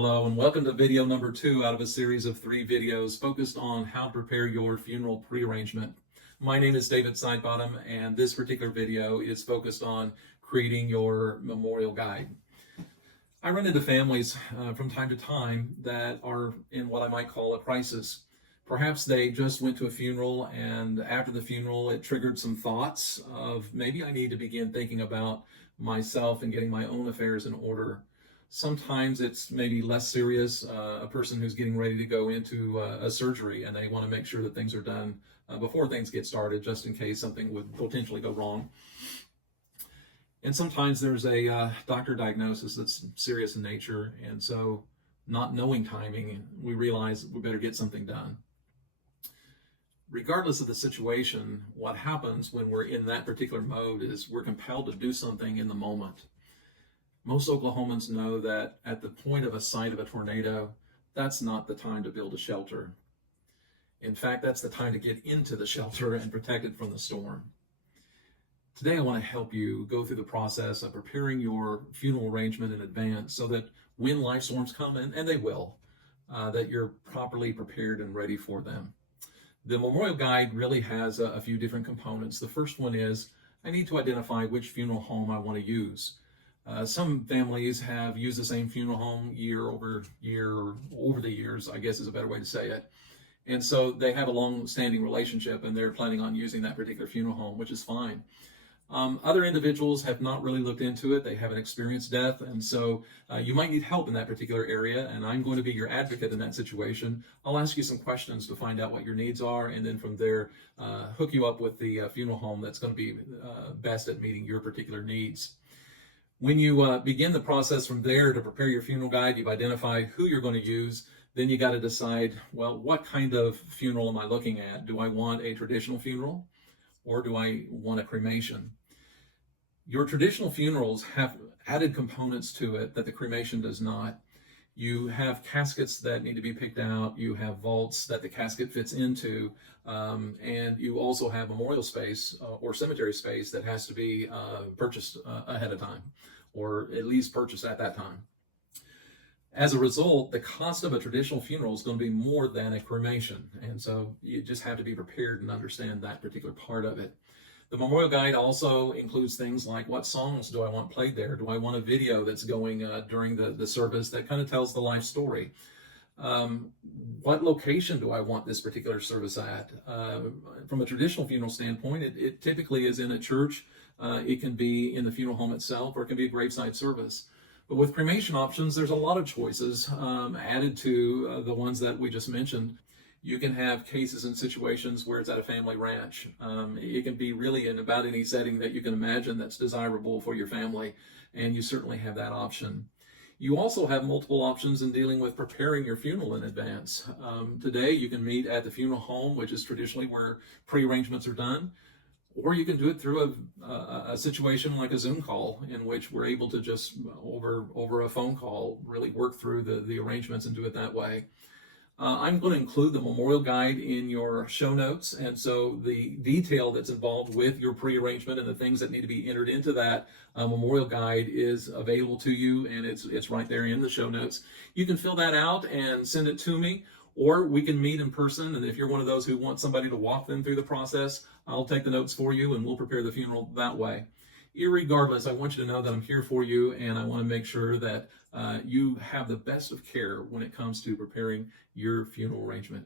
Hello and welcome to video number 2 out of a series of 3 videos focused on how to prepare your funeral pre-arrangement. My name is David Sidebottom, and this particular video is focused on creating your memorial guide. I run into families from time to time that are in what I might call a crisis. Perhaps they just went to a funeral, and after the funeral it triggered some thoughts of maybe I need to begin thinking about myself and getting my own affairs in order. Sometimes it's maybe less serious, a person who's getting ready to go into a surgery and they want to make sure that things are done before things get started, just in case something would potentially go wrong. And sometimes there's a doctor diagnosis that's serious in nature, and so not knowing timing, we realize we better get something done. Regardless of the situation, what happens when we're in that particular mode is we're compelled to do something in the moment. Most Oklahomans know that at the point of a sight of a tornado, that's not the time to build a shelter. In fact, that's the time to get into the shelter and protect it from the storm. Today, I want to help you go through the process of preparing your funeral arrangement in advance so that when life storms come, and they will, that you're properly prepared and ready for them. The memorial guide really has a few different components. The first one is I need to identify which funeral home I want to use. Some families have used the same funeral home year over the years, I guess is a better way to say it. And so they have a long-standing relationship and they're planning on using that particular funeral home, which is fine. Other individuals have not really looked into it. They haven't experienced death, and so you might need help in that particular area, and I'm going to be your advocate in that situation. I'll ask you some questions to find out what your needs are, and then from there, hook you up with the funeral home that's going to be best at meeting your particular needs. When you begin the process from there to prepare your funeral guide, you've identified who you're going to use. Then you got to decide, well, what kind of funeral am I looking at? Do I want a traditional funeral or do I want a cremation? Your traditional funerals have added components to it that the cremation does not. You have caskets that need to be picked out. You have vaults that the casket fits into. And you also have memorial space or cemetery space that has to be purchased ahead of time, or at least purchased at that time. As a result, the cost of a traditional funeral is going to be more than a cremation. And so you just have to be prepared and understand that particular part of it. The memorial guide also includes things like what songs do I want played there? Do I want a video that's going during the service that kind of tells the life story? What location do I want this particular service at? From a traditional funeral standpoint, it typically is in a church. It can be in the funeral home itself, or it can be a graveside service. But with cremation options, there's a lot of choices added to the ones that we just mentioned. You can have cases and situations where it's at a family ranch. It can be really in about any setting that you can imagine that's desirable for your family, and you certainly have that option. You also have multiple options in dealing with preparing your funeral in advance. Today, you can meet at the funeral home, which is traditionally where pre-arrangements are done, or you can do it through a situation like a Zoom call, in which we're able to just over a phone call really work through the arrangements and do it that way. I'm going to include the memorial guide in your show notes, and so the detail that's involved with your pre-arrangement and the things that need to be entered into that memorial guide is available to you, and it's right there in the show notes. You can fill that out and send it to me, or we can meet in person, and if you're one of those who want somebody to walk them through the process, I'll take the notes for you and we'll prepare the funeral that way. Irregardless, I want you to know that I'm here for you, and I want to make sure that you have the best of care when it comes to preparing your funeral arrangement.